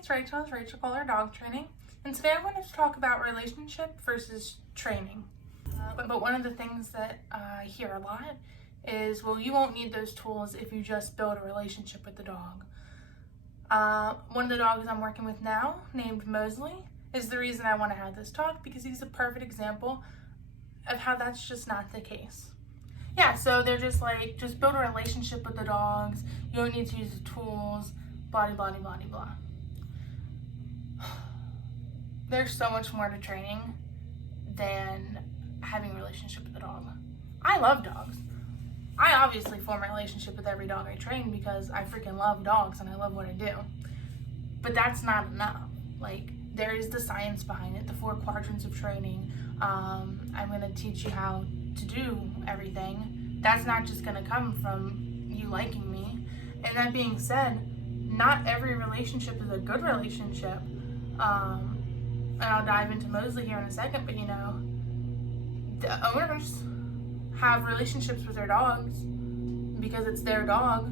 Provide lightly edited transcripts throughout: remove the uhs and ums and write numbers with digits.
it's Rachel. It's Rachel Color Dog Training. And today I wanted to talk about relationship versus training. But one of the things that I hear a lot is, well, you won't need those tools if you just build a relationship with the dog. One of the dogs I'm working with now, named Moseley, is the reason I want to have this talk, because he's a perfect example of how that's just not the case. Yeah, so they're just like, just build a relationship with the dogs. You don't need to use the tools, blah, blah, blah, blah, blah. There's so much more to training than having a relationship with the dog. I love dogs. I obviously form a relationship with every dog I train because I freaking love dogs and I love what I do. But that's not enough. Like, there is the science behind it, the 4 quadrants of training. I'm going to teach you how to do everything. That's not just going to come from you liking me. And that being said, not every relationship is a good relationship. And I'll dive into Moseley here in a second, but you know, the owners have relationships with their dogs because it's their dog,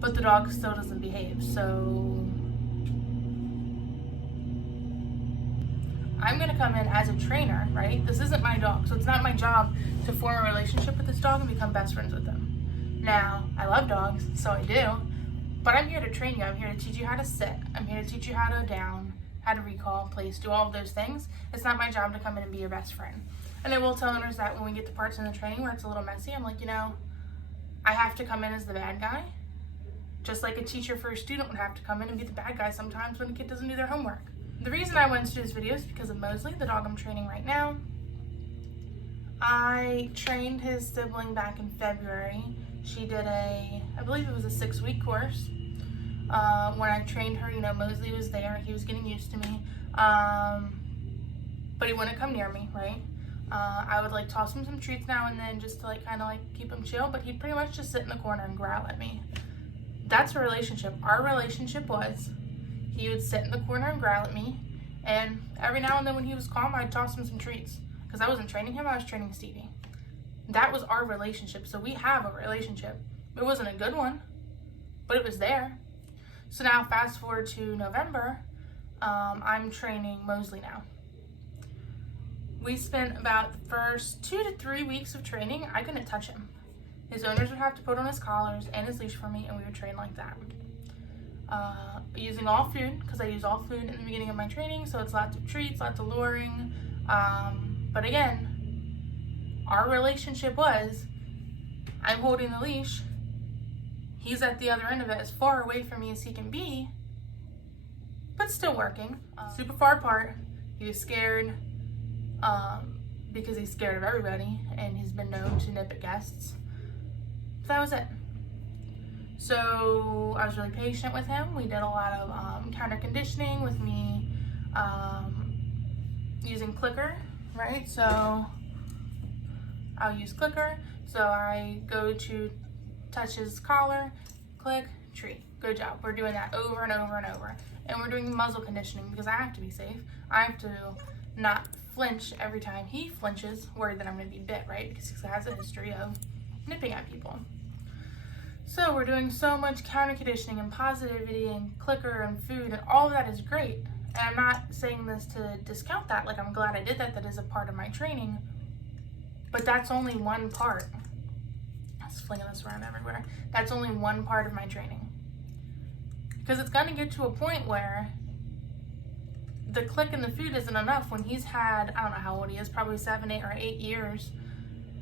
but the dog still doesn't behave. So I'm gonna come in as a trainer, right? This isn't my dog, so it's not my job to form a relationship with this dog and become best friends with him. Now, I love dogs, so I do, but I'm here to train you. I'm here to teach you how to sit. I'm here to teach you how to down, how to recall, place, do all of those things. It's not my job to come in and be your best friend. And I will tell owners that when we get to parts in the training where it's a little messy, I'm like, you know, I have to come in as the bad guy. Just like a teacher for a student would have to come in and be the bad guy sometimes when a kid doesn't do their homework. The reason I wanted to do this video is because of Moseley, the dog I'm training right now. I trained his sibling back in February. She did I believe it was a 6-week course. When I trained her, you know, Moseley was there. He was getting used to me. But he wouldn't come near me, right? I would like toss him some treats now and then just to like kind of like keep him chill, but he'd pretty much just sit in the corner and growl at me. That's a relationship. Our relationship was he would sit in the corner and growl at me, and every now and then when he was calm, I'd toss him some treats because I wasn't training him, I was training Stevie. That was our relationship. So we have a relationship. It wasn't a good one, but it was there. So now fast forward to November, I'm training Moseley now. We spent about the first 2 to 3 weeks of training. I couldn't touch him. His owners would have to put on his collars and his leash for me, and we would train like that. Using all food, because I use all food in the beginning of my training, so it's lots of treats, lots of luring. But again, our relationship was, I'm holding the leash, he's at the other end of it, as far away from me as he can be, but still working. Super far apart. He was scared because he's scared of everybody, and he's been known to nip at guests. So that was it. So I was really patient with him. We did a lot of counter conditioning with me using clicker, right? So I'll use clicker. So I go to touch his collar, click, treat. Good job. We're doing that over and over and over. And we're doing muzzle conditioning because I have to be safe. I have to not flinch every time he flinches, worried that I'm going to be bit, right? Because he has a history of nipping at people. So we're doing so much counter conditioning and positivity and clicker and food, and all of that is great. And I'm not saying this to discount that. Like, I'm glad I did that. That is a part of my training. But that's only one part. I was flinging this around everywhere. That's only one part of my training. Because it's going to get to a point where the click and the food isn't enough when he's had, I don't know how old he is, probably 7, 8, or 8 years.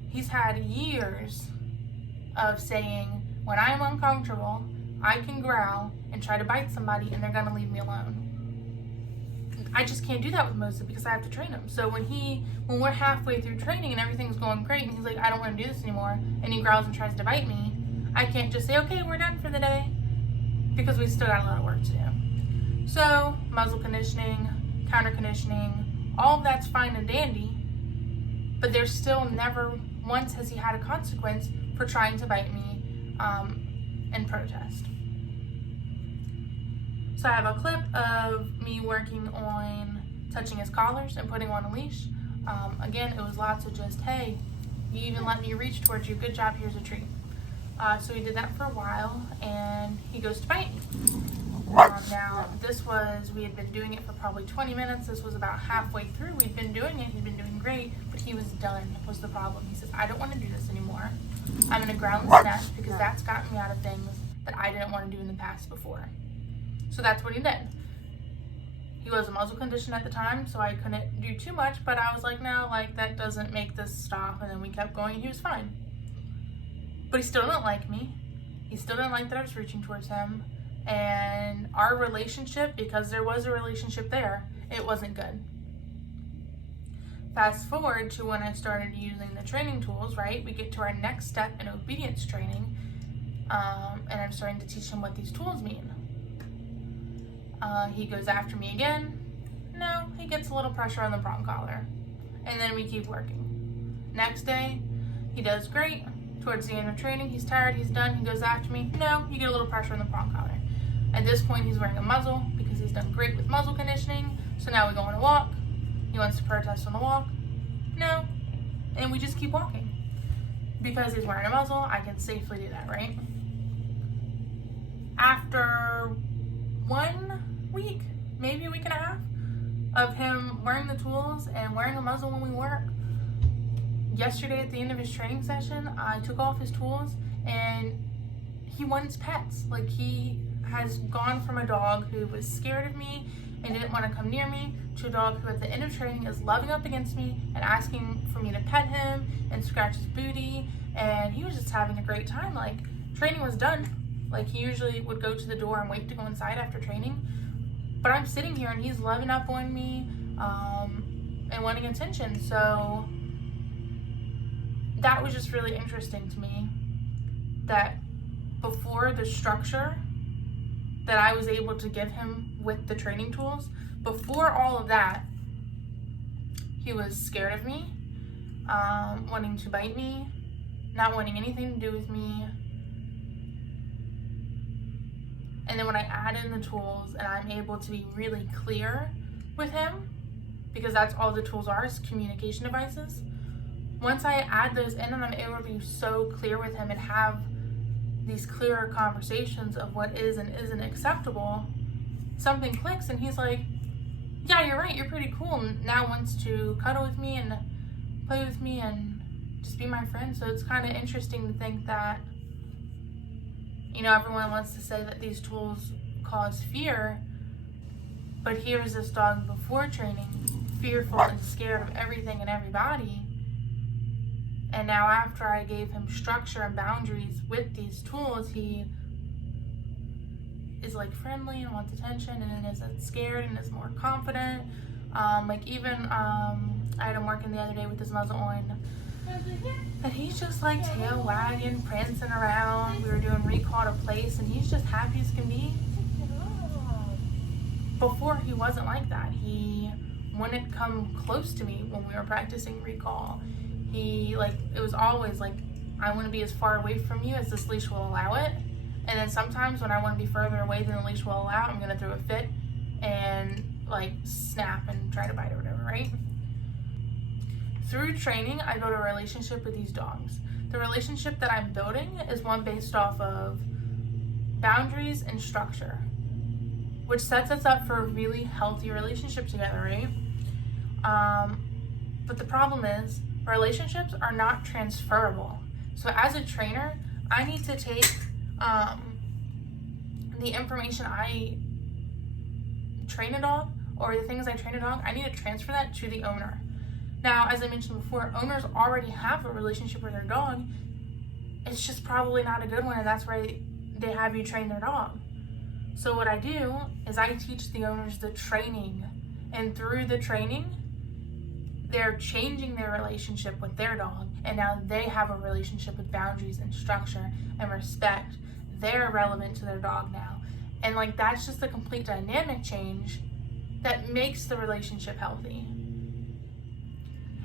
He's had years of saying, when I'm uncomfortable, I can growl and try to bite somebody and they're gonna leave me alone. I just can't do that with Moseley because I have to train him. So when we're halfway through training and everything's going great and he's like, I don't want to do this anymore, and he growls and tries to bite me, I can't just say, okay, we're done for the day, because we still got a lot of work to do. So muzzle conditioning, counter conditioning, all of that's fine and dandy, but there's still never once has he had a consequence for trying to bite me and protest. So I have a clip of me working on touching his collars and putting on a leash. Again, it was lots of just, hey, you even let me reach towards you, good job, here's a treat. So we did that for a while, and he goes to bite me. Now, we had been doing it for probably 20 minutes. This was about halfway through. We'd been doing it. He'd been doing great, but he was done was the problem. He says, I don't want to do this anymore. I'm going to ground and snatch because that's gotten me out of things that I didn't want to do in the past before. So that's what he did. He was a muzzle condition at the time, so I couldn't do too much, but I was like, no, like that doesn't make this stop. And then we kept going and he was fine. But he still didn't like me. He still didn't like that I was reaching towards him. And our relationship, because there was a relationship there, it wasn't good. Fast forward to when I started using the training tools, right? We get to our next step in obedience training, and I'm starting to teach him what these tools mean. He goes after me again. No, he gets a little pressure on the prong collar. And then we keep working. Next day, he does great. Towards the end of training, he's tired, he's done, he goes after me. No, you get a little pressure on the prong collar. At this point, he's wearing a muzzle because he's done great with muzzle conditioning. So now we go on a walk. He wants to protest on the walk. No. And we just keep walking. Because he's wearing a muzzle, I can safely do that, right? After 1 week, maybe a week and a half, of him wearing the tools and wearing a muzzle when we work, yesterday at the end of his training session, I took off his tools and he wants pets. Like, he has gone from a dog who was scared of me and didn't want to come near me to a dog who at the end of training is loving up against me and asking for me to pet him and scratch his booty, and he was just having a great time. Like, training was done. Like, he usually would go to the door and wait to go inside after training, but I'm sitting here and he's loving up on me and wanting attention. So that was just really interesting to me, that before the structure that I was able to give him with the training tools, before all of that, he was scared of me, wanting to bite me, not wanting anything to do with me. And then when I add in the tools and I'm able to be really clear with him, because that's all the tools are, is communication devices. Once I add those in and I'm able to be so clear with him and have these clearer conversations of what is and isn't acceptable, something clicks and he's like, yeah, you're right, you're pretty cool, and now wants to cuddle with me and play with me and just be my friend. So it's kind of interesting to think that, you know, everyone wants to say that these tools cause fear, but here's this dog before training, fearful and scared of everything and everybody. And now after I gave him structure and boundaries with these tools, he is like friendly and wants attention and isn't scared and is more confident. Like even I had him working the other day with his muzzle on, and he's just like tail wagging, prancing around. We were doing recall to place and he's just happy as can be. Before he wasn't like that. He wouldn't come close to me when we were practicing recall. He, like, it was always like, I want to be as far away from you as this leash will allow it. And then sometimes when I want to be further away than the leash will allow, I'm going to throw a fit and like snap and try to bite or whatever, right? Through training, I built a relationship with these dogs. The relationship that I'm building is one based off of boundaries and structure, which sets us up for a really healthy relationship together, right? But the problem is, relationships are not transferable. So as a trainer, I need to take the information I train a dog, or the things I train a dog, I need to transfer that to the owner. Now, as I mentioned before, owners already have a relationship with their dog. It's just probably not a good one, and that's why they have you train their dog. So what I do is I teach the owners the training, and through the training, they're changing their relationship with their dog, and now they have a relationship with boundaries and structure and respect. They're relevant to their dog now. And like, that's just a complete dynamic change that makes the relationship healthy.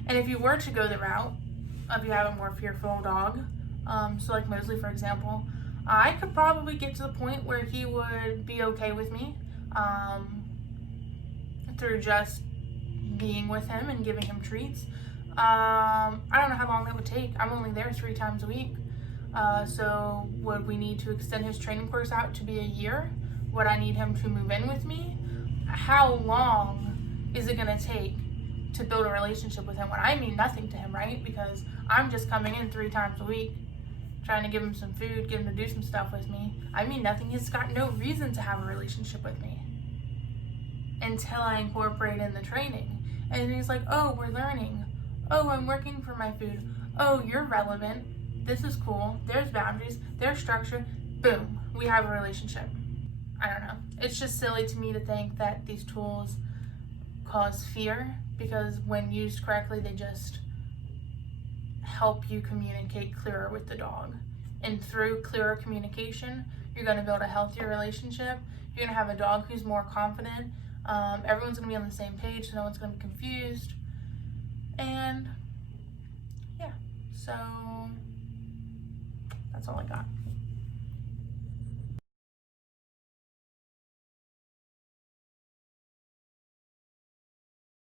And if you were to go the route of you have a more fearful dog, so like Moseley, for example, I could probably get to the point where he would be okay with me through just being with him and giving him treats. I don't know how long that would take. I'm only there 3 times a week. So would we need to extend his training course out to be a year? what I need him to move in with me, how long is it gonna take to build a relationship with him when I mean nothing to him, right? Because I'm just coming in 3 times a week, trying to give him some food, get him to do some stuff with me. I mean nothing. He's got no reason to have a relationship with me until I incorporate in the training. And he's like, oh, we're learning. Oh, I'm working for my food. Oh, you're relevant. This is cool. There's boundaries. There's structure. Boom. We have a relationship. I don't know. It's just silly to me to think that these tools cause fear, because when used correctly, they just help you communicate clearer with the dog. And through clearer communication, you're going to build a healthier relationship. You're going to have a dog who's more confident. Everyone's going to be on the same page, so no one's going to be confused. And yeah, so that's all I got.